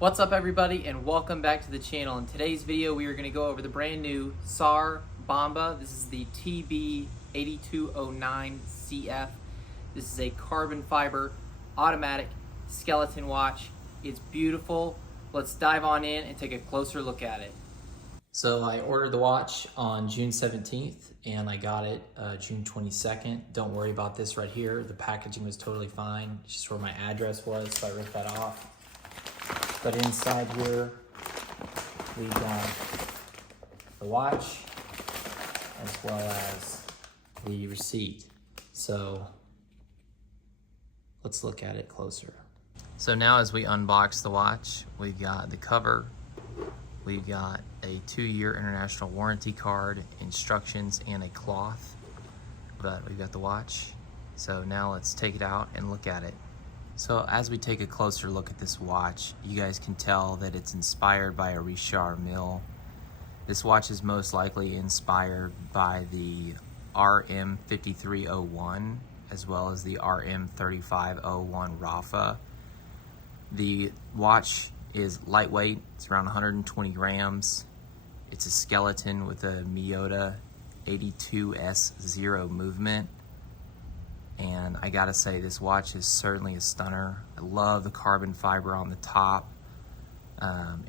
What's up everybody, and welcome back to the channel. In today's video we are going to go over the brand new Tsar Bomba. This is the TB8209CF. This is a carbon fiber automatic skeleton watch. It's beautiful. Let's dive on in and take a closer look at it. So I ordered the watch on June 17th and I got it June 22nd. Don't worry about this right here. The packaging was totally fine. It's just where my address was, so I ripped that off. But inside here, we got the watch as well as the receipt. So let's look at it closer. So now as we unbox the watch, we've got the cover, we've got a 2-year international warranty card, instructions, and a cloth. But we've got the watch. So now let's take it out and look at it. So as we take a closer look at this watch, you guys can tell that it's inspired by a Richard Mille. This watch is most likely inspired by the RM5301 as well as the RM3501 Rafa. The watch is lightweight, it's around 120 grams. It's a skeleton with a Miyota 82S0 movement. And I gotta say, this watch is certainly a stunner. I love the carbon fiber on the top.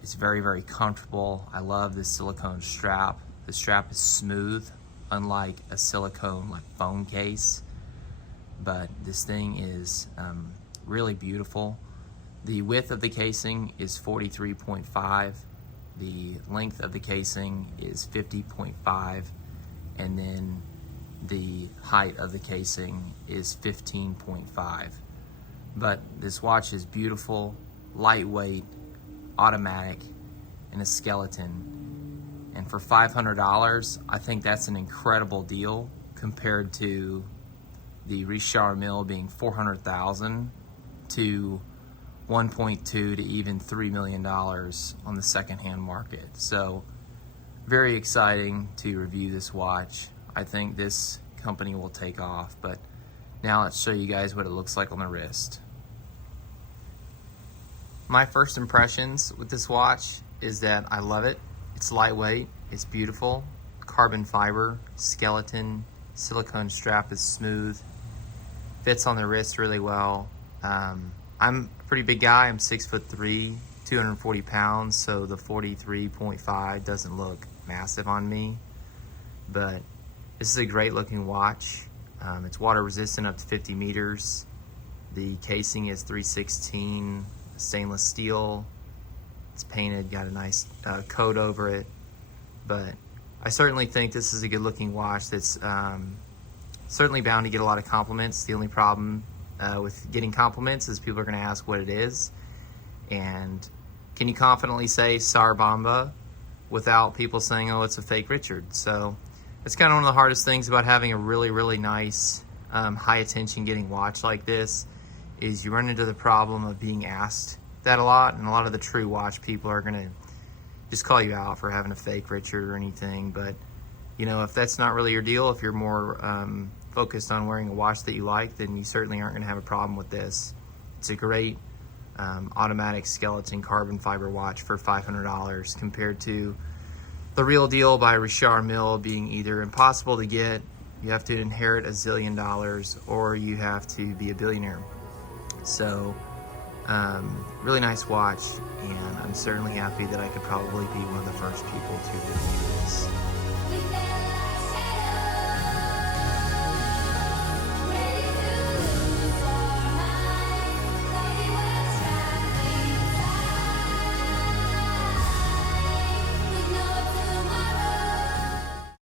It's very, very comfortable. I love this silicone strap. The strap is smooth, unlike a silicone like phone case. But this thing is really beautiful. The width of the casing is 43.5. The length of the casing is 50.5. And then the height of the casing is 15.5. But this watch is beautiful, lightweight, automatic, and a skeleton. And for $500, I think that's an incredible deal compared to the Richard Mille being $400,000 to $1.2 to even $3 million on the secondhand market. So very exciting to review this watch. I think this company will take off, but now let's show you guys what it looks like on the wrist. My first impressions with this watch is that I love it. It's lightweight, it's beautiful, carbon fiber, skeleton, silicone strap is smooth, fits on the wrist really well. I'm a pretty big guy, I'm 6'3", 240 pounds, so the 43.5 doesn't look massive on me, but this is a great looking watch. It's water resistant up to 50 meters. The casing is 316 stainless steel. It's painted, got a nice coat over it. But I certainly think this is a good looking watch that's certainly bound to get a lot of compliments. The only problem with getting compliments is people are gonna ask what it is. And can you confidently say Tsar Bomba without people saying, oh, it's a fake Richard? So it's kind of one of the hardest things about having a really, really nice, high attention getting watch like this is you run into the problem of being asked that a lot, and a lot of the true watch people are gonna just call you out for having a fake Richard or anything. But you know, if that's not really your deal, if you're more focused on wearing a watch that you like, then you certainly aren't gonna have a problem with this. It's a great automatic skeleton carbon fiber watch for $500 compared to the real deal by Richard Mille being either impossible to get, you have to inherit $1 zillion, or you have to be a billionaire. So, really nice watch, and I'm certainly happy that I could probably be one of the first people to review this.